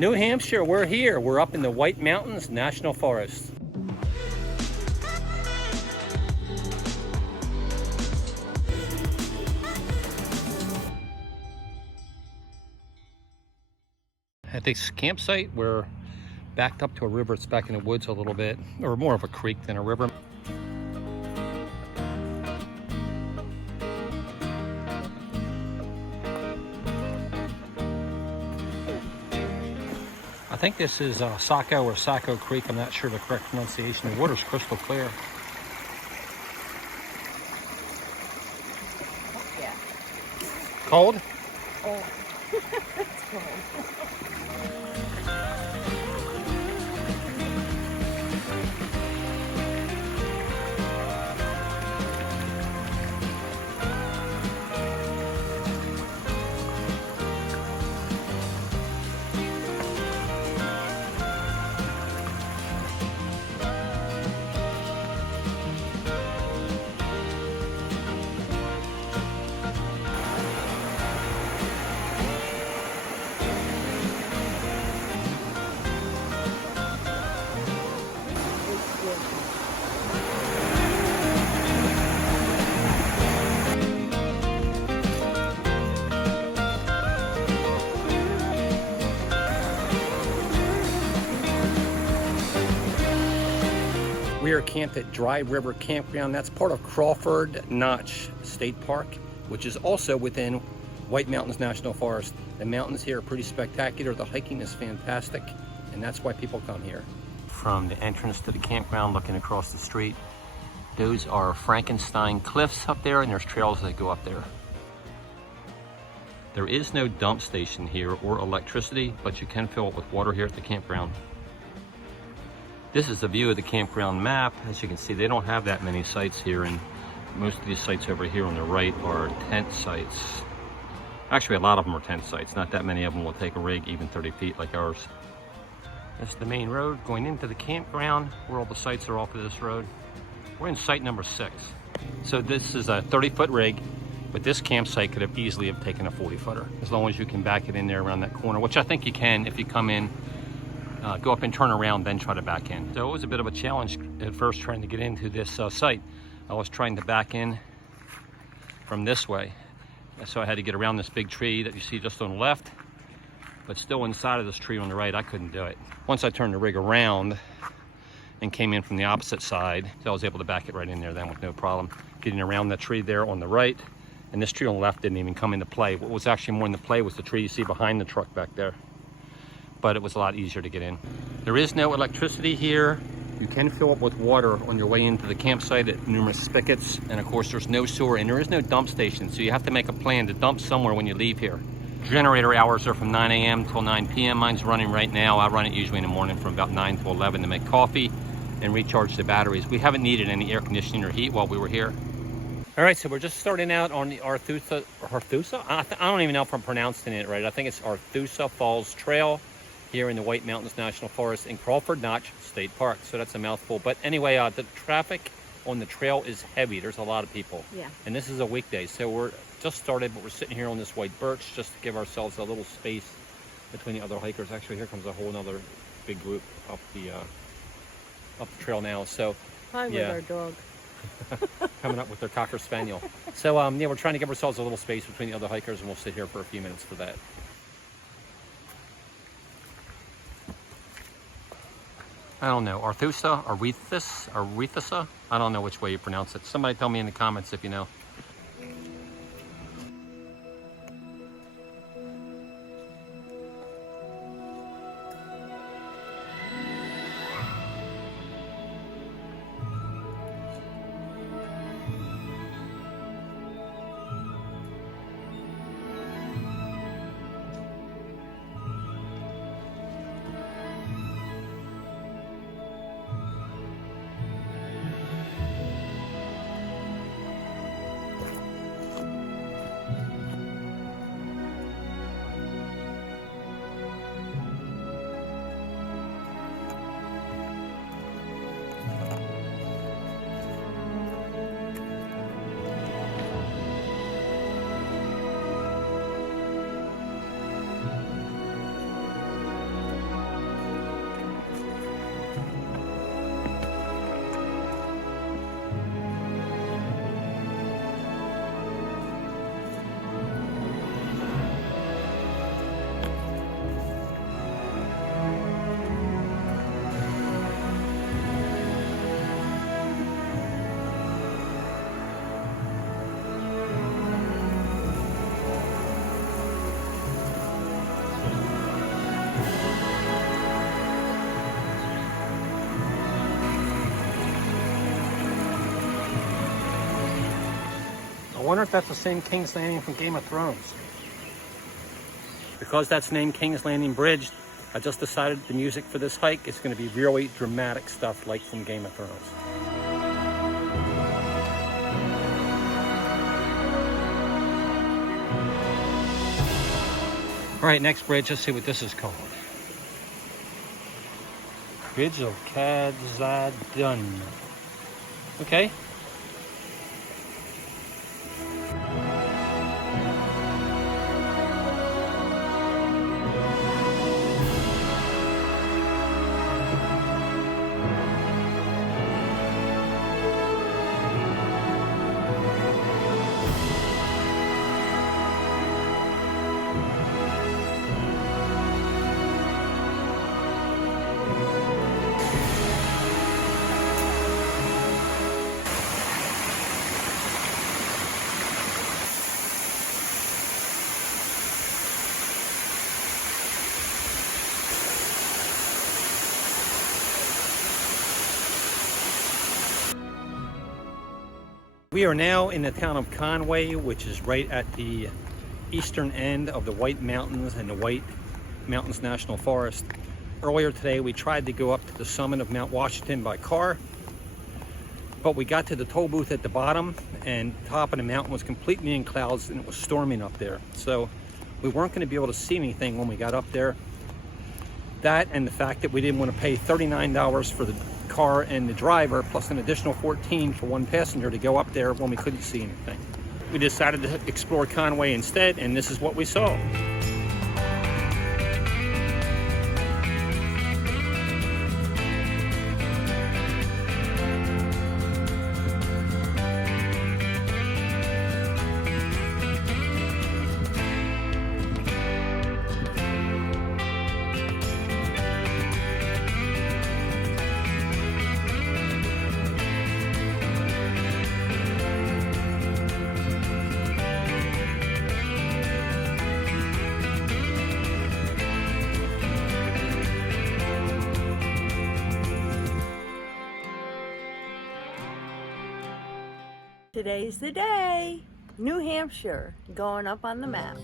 New Hampshire, we're here. We're up in the White Mountains National Forest. At this campsite, we're backed up to a river. It's back in the woods a little bit, or more of a creek than a river. I think this is Saco or Saco Creek. I'm not sure the correct pronunciation. The water's crystal clear. Yeah. Cold? Oh, it's cold. We are camped at Dry River Campground. That's part of Crawford Notch State Park, which is also within White Mountains National Forest. The mountains here are pretty spectacular. The hiking is fantastic, and that's why people come here. From the entrance to the campground, looking across the street, those are Frankenstein cliffs up there, and there's trails that go up there. There is no dump station here or electricity, but you can fill it with water here at the campground. This is a view of the campground map. As you can see, they don't have that many sites here, and most of these sites over here on the right are tent sites. Actually, a lot of them are tent sites. Not that many of them will take a rig even 30 feet like ours. This is the main road going into the campground, where all the sites are off of this road. We're in site number 6. So this is a 30-foot rig, but this campsite could have easily have taken a 40-footer, as long as you can back it in there around that corner, which I think you can if you come in. Go up and turn around, then try to back in. So it was a bit of a challenge at first trying to get into this site. I was trying to back in from this way. So I had to get around this big tree that you see just on the left, but still inside of this tree on the right, I couldn't do it. Once I turned the rig around and came in from the opposite side, so I was able to back it right in there then with no problem. Getting around that tree there on the right, and this tree on the left didn't even come into play. What was actually more into play was the tree you see behind the truck back there. But it was a lot easier to get in. There is no electricity here. You can fill up with water on your way into the campsite at numerous spigots. And of course, there's no sewer and there is no dump station. So you have to make a plan to dump somewhere when you leave here. Generator hours are from 9 a.m. till 9 p.m. Mine's running right now. I run it usually in the morning from about 9 to 11 to make coffee and recharge the batteries. We haven't needed any air conditioning or heat while we were here. All right, so we're just starting out on the Arethusa? I don't even know if I'm pronouncing it right. I think it's Arethusa Falls Trail here in the White Mountains National Forest in Crawford Notch State Park. So that's a mouthful. But anyway, the traffic on the trail is heavy. There's a lot of people. Yeah. And this is a weekday. So we're just started, but we're sitting here on this white birch just to give ourselves a little space between the other hikers. Actually, here comes a whole other big group up the trail now. So Hi, with our dog. Coming up with their Cocker Spaniel. So yeah, we're trying to give ourselves a little space between the other hikers, and we'll sit here for a few minutes for that. I don't know, Arethusa? I don't know which way you pronounce it. Somebody tell me in the comments if you know. wonder if that's the same King's Landing from Game of Thrones. Because that's named King's Landing Bridge, I just decided the music for this hike is going to be really dramatic stuff like from Game of Thrones. All right, next bridge, let's see what this is called. Bridge of Kadzadun. Okay. We are now in the town of Conway, which is right at the eastern end of the White Mountains and the White Mountains National Forest. Earlier today, we tried to go up to the summit of Mount Washington by car, but we got to the toll booth at the bottom, and the top of the mountain was completely in clouds and it was storming up there. So we weren't going to be able to see anything when we got up there. That and the fact that we didn't want to pay $39 for the car and the driver, plus an additional $14 for one passenger to go up there when we couldn't see anything. We decided to explore Conway instead, and this is what we saw. Today's the day. New Hampshire, going up on the map.